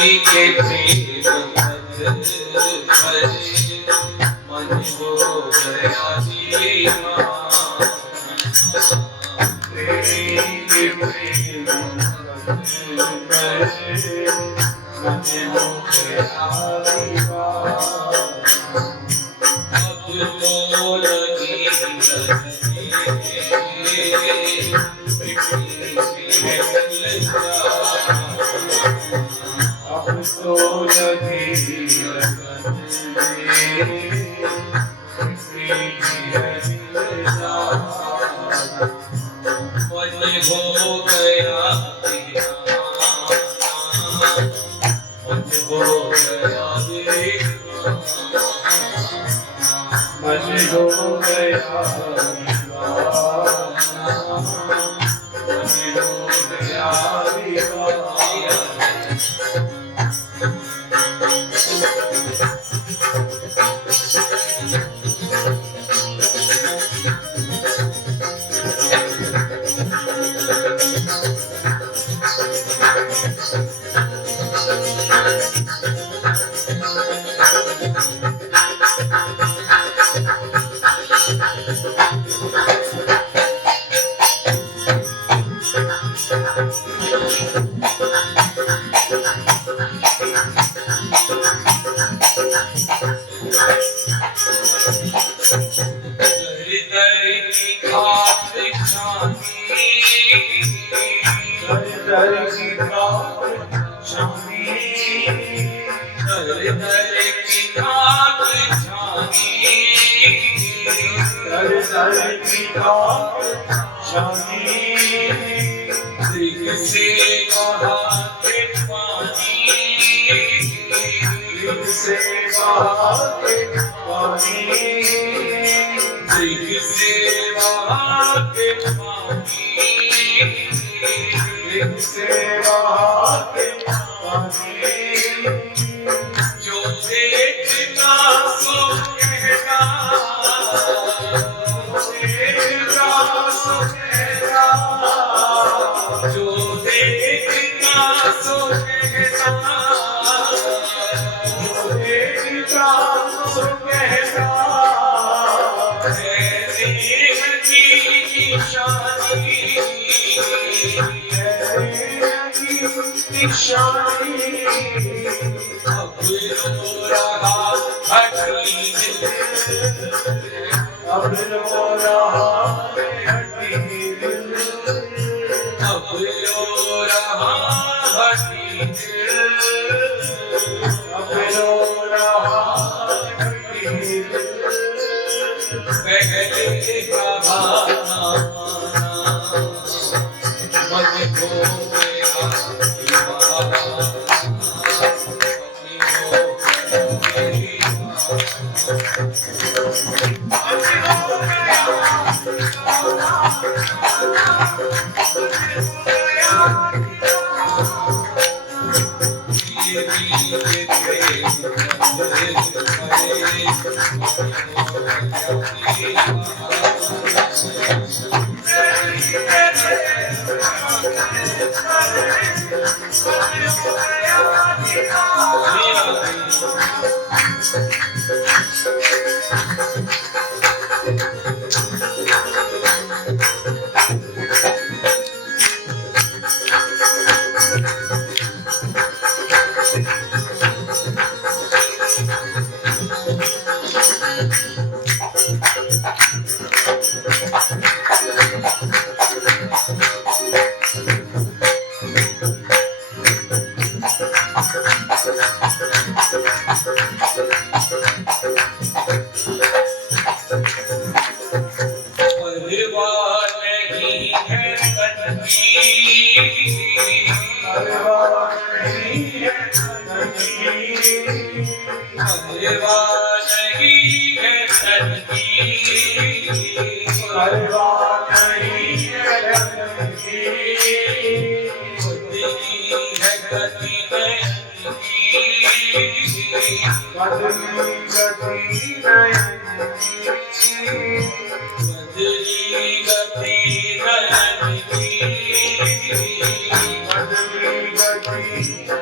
के प्रेम मन हो गया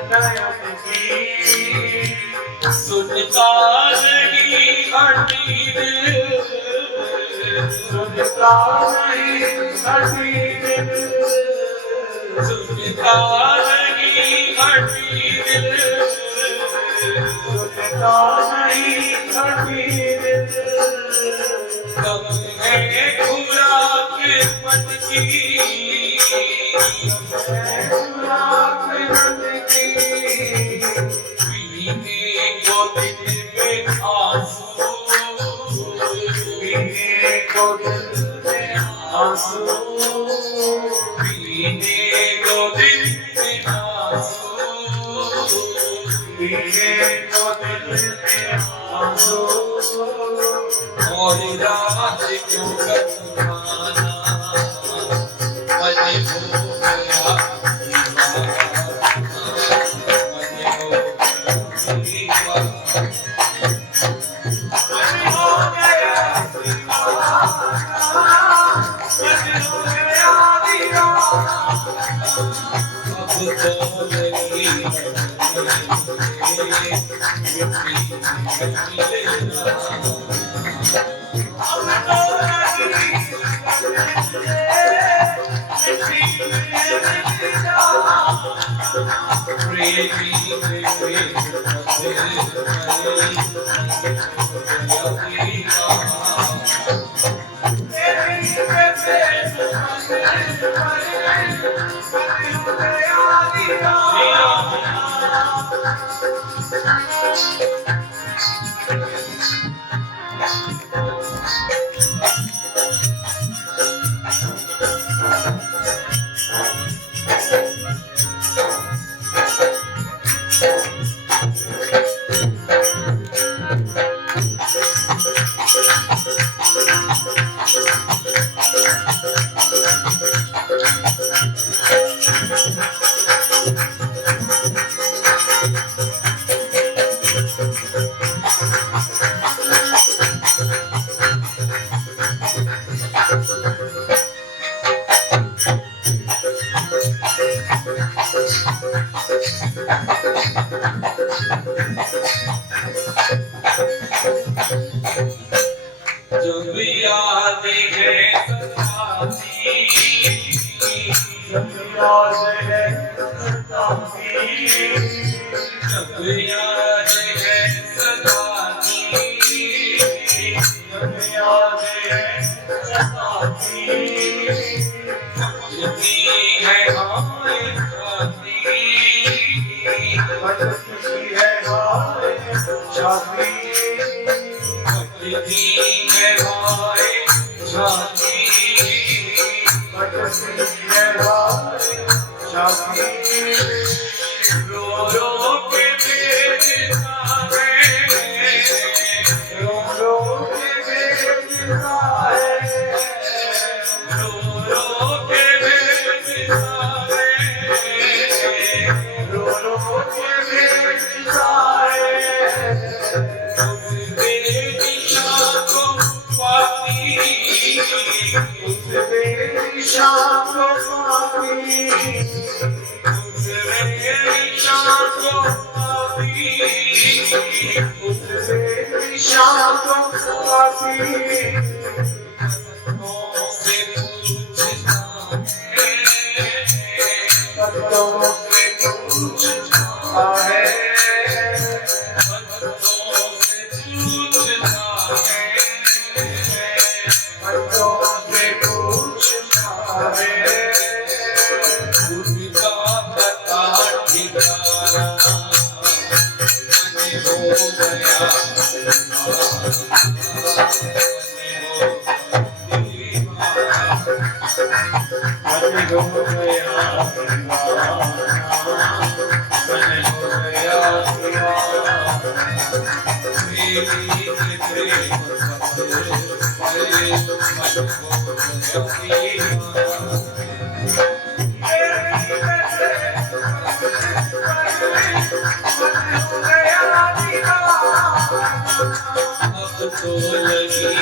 Naya सुनता नहीं हटी दिल, सुनता नहीं हटी दिल, सुनता नहीं हटी दिल, सुनता नहीं हटी दिल। कब है खुराक मन की, खुराक मन की, पीने को दिल में आंसू, पीने को दिल में आंसू, पीने को दिल में आंसू, पीने को दिल में आंसू। और रात को कतमाना मन हो गया जब याद है सताती, जब याद है सताती, जब याद है सताती, जब याद है सताती, बचती है हाय छाती, बचती है हाय छाती, बचती है हाय छाती, बचती है हाय छाती। रो रो के बेचता है, रो रो के बेचता है, रो रो के बेचता है, रो रो के बेचता है। शाम को पापी, उसने शाम को पापी, उसने शाम को पापी। से पूछता है, पत्तों से पूछता है, पत्तों से पूछता है, पत्तों से पूछता है। उनका पता ठिकाना मन हो गया, मन हो गया, तो लगी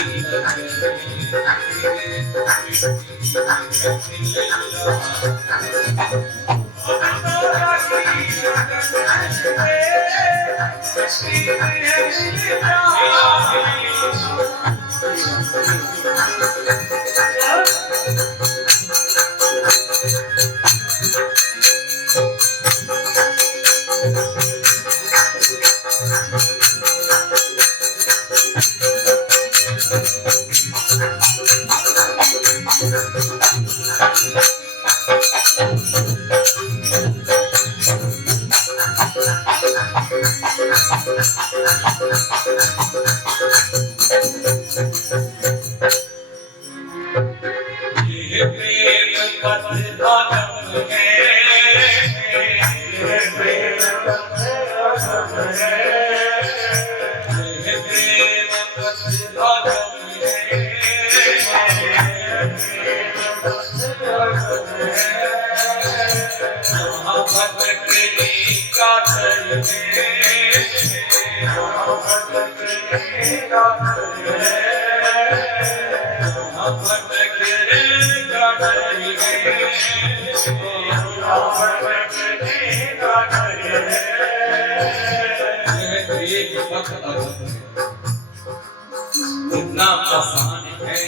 जितना आसान है,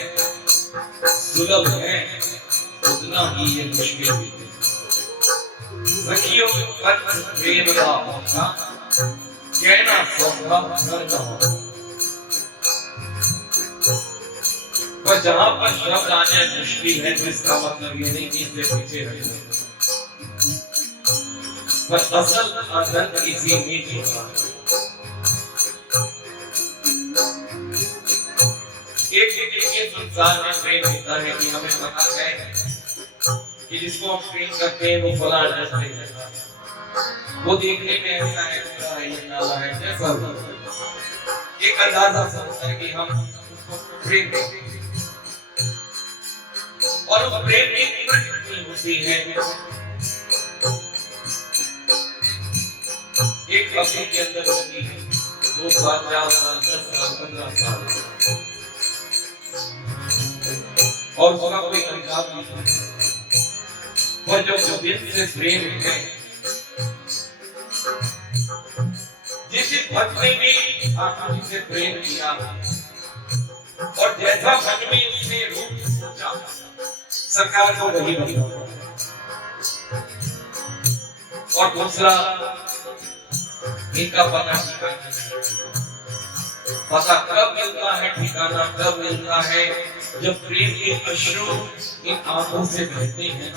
सुलभ है, उतना ही ये मुश्किल है। सखियों प्रेम का होना कहना सौखा करना होगा, पर जहां पर शब्द आने मुश्किल है तो इसका मतलब ये नहीं कि इससे पीछे रह जाए, पर असल आनंद इसी में छिपा है। एक संसार में प्रेम होता है कि हमें पता है कि जिसको हम प्रेम करते हैं वो फला नहीं है, वो देखने में ऐसा है, पूरा है, ये नाला है, जैसा एक अंदाजा होता है कि हम प्रेम करते हैं और उस प्रेम की कीमत कितनी होती है। एक पति के अंदर होती है 2 साल 4 साल 10 साल 15 साल और उसका कोई अंदाज नहीं, और जो दिल से प्रेम है, जिस भक्त ने भी आत्मा से प्रेम किया और जैसा मन में उसने रूप सोचा सरकार को वही बना। और दूसरा इनका पता कब मिलता है, ठिकाना कब मिलता है, जब प्रेम के अश्रु इन आंखों से बहते हैं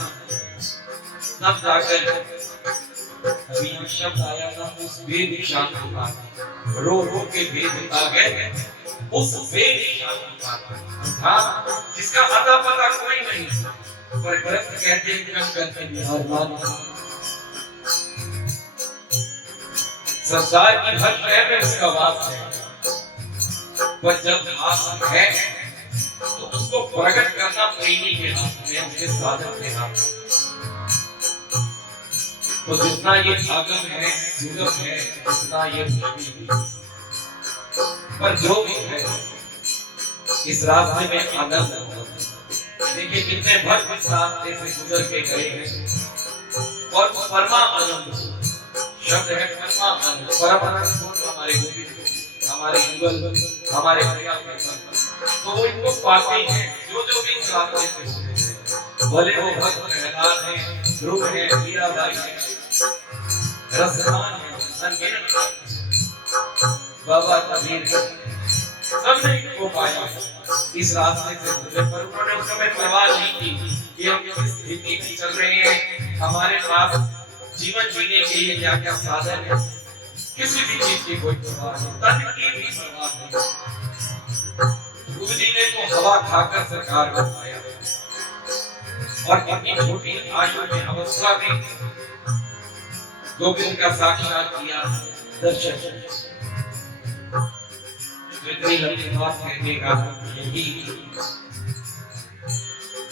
तब जाकर अभी शब्द आया ना, उस बेनिशान को पाना, रो रो के भेद आ गए उस बेनिशान को पाना, हाँ जिसका अता पता कोई नहीं, पर ग्रंथ कहते हैं क्रम करके बिहार मान संसार की हर शय में उसका वास है, पर जब वास है तो उसको प्रकट करना प्रेमी के हाथ में, उसके साधन के हाथ में। तो जितना ये आगम है, सुलभ है, उतना ये मुश्किल है, पर जो भी है इस रास्ते में आनंद है। देखिए कितने भक्त इस रास्ते से गुजर के गए हैं और परमा आनंद शब्द है, परमा आनंद, परम आनंद हमारे गोविंद, हमारे युगल, हमारे प्रिया के तो वो इनको पाते हैं जो भी इस रास्ते से गुजरे हैं, भले वो भक्त प्रहलाद है, ध्रुव है, मीराबाई है, रसमान है, अनगिनत बाबा कबीर है, सबने इनको पाया इस रास्ते से गुजरे, पर उन्होंने उस समय परवाह नहीं की कि हम किस स्थिति में चल रहे हैं, हमारे पास जीवन जीने के लिए क्या क्या साधन है, किसी भी चीज की कोई परवाह नहीं, तन की भी परवाह नहीं। गुरु जी ने तो हवा खाकर सरकार को पाया और इतनी छोटी आयु में अवस्था में गोविंद का साक्षात किया दर्शन। इतनी लंबी बात कहने का यही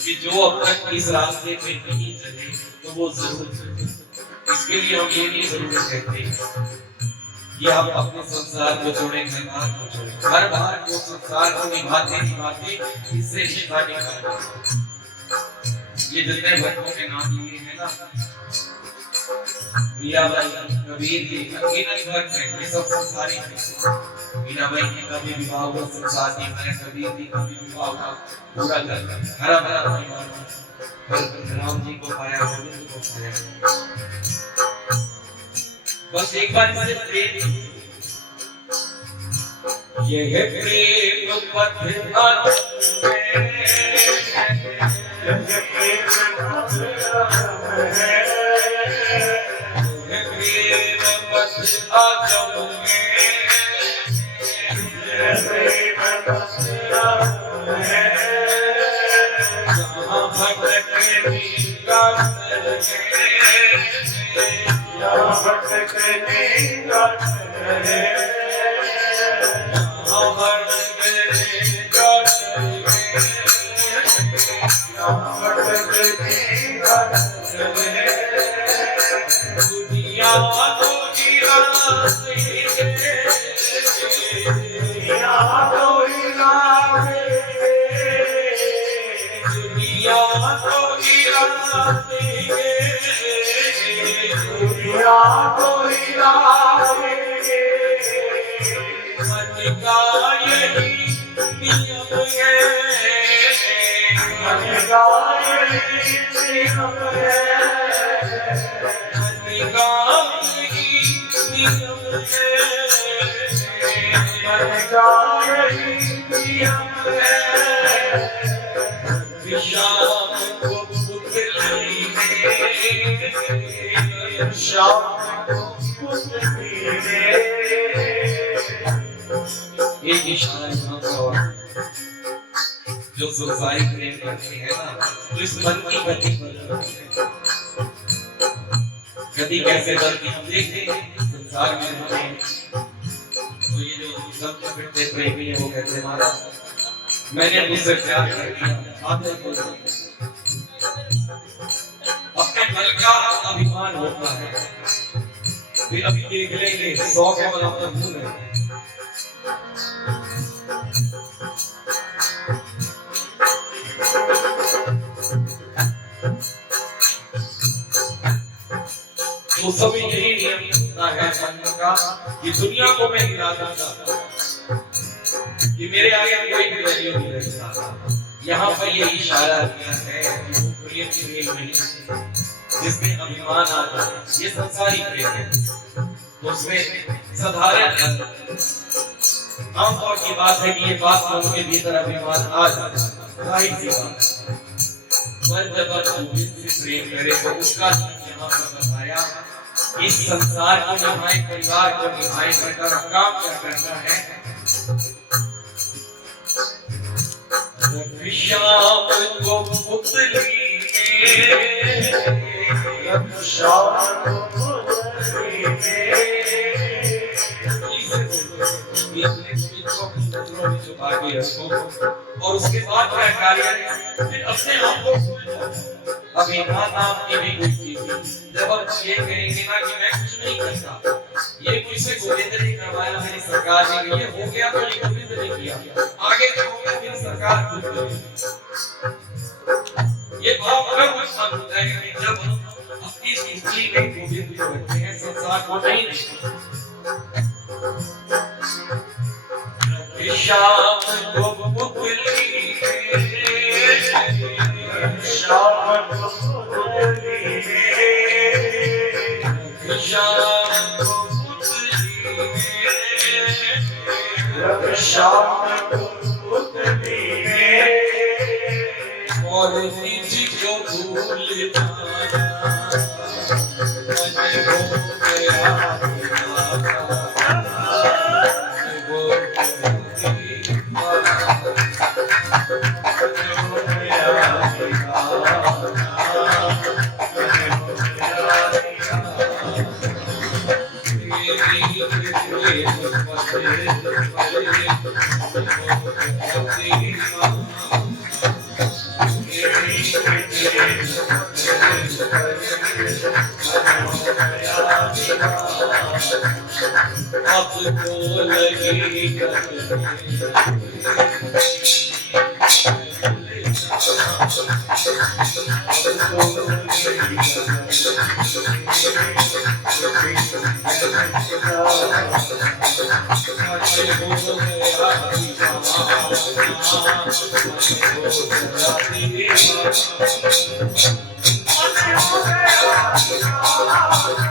कि जो अब तक इस रास्ते पे नहीं चले तो वो जरूर चले। इसके लिए हम ये नहीं जरूर कहते कि आप अपने संसार को छोड़ें, घर बार को छोड़ें, हर बार को संसार को निभाते निभाते इससे शिक्षा निकालें। ये जितने भक्तों के नाम लिए हैं ना, मीराबाई, कबीर जी, अनगिनत भक्त हैं, ये सब संसारी हैं। मीराबाई जी का भी विवाह हुआ संसार की तरह, कबीर जी का भी विवाह हुआ पूरा घर हरा भरा परिवार था। पर राम जी को पाया, गोविंद को पाया। बस एक बार इसे प्रेम, ये है प्रेम पथ एक इशारा जो संसारिक प्रेम करते हैं ना, तो इस मन की गति गति कैसे बढ़ती हम देखते हैं संसार में हमें। तो ये जो सब फिरते प्रेमी है वो कहते हैं महाराज मैंने मुझसे प्यार कर दिया, आपने को अपने बल का अभिमान होता है। फिर अभी देख लेंगे 100 के बल अपना भूल है। तो सभी यही नियम होता है मन का कि दुनिया को मैं हिला दूंगा कि मेरे आगे कोई भी वैल्यू नहीं रखता। यहाँ पर ये इशारा किया है कि वो प्रेम प्रेम नहीं जिसमें अभिमान आता है, ये संसारी प्रेम है। तो उसमें साधारण आमतौर की बात है कि ये बात लोगों के भीतर अभिमान आ जाता है, जाहिर सी बात। पर जब गोविंद से प्रेम करे तो उसका यहाँ पर बताया इस संसार को निभाए, परिवार को निभाए, का काम क्या करता है। श्याम को पुतली और उसके बाद क्या कार्य फिर अपने आप को अभिमान नाम की भी कोई चीज जब हम ये कहेंगे ना कि मैं कुछ नहीं करता, ये मुझसे गोविंद ने करवाया, मेरी सरकार ने किया, हो गया तो ये गोविंद ने किया, आगे तो होगा मेरी सरकार खुद करेगी। ये भाव कब होता है कि जब अपनी स्थिति में गोविंद को रखते हैं, संसार को नहीं रखते। श्याम को पुतली और निज को भूल जाना मन हो गया आपको लगेगा Thank you.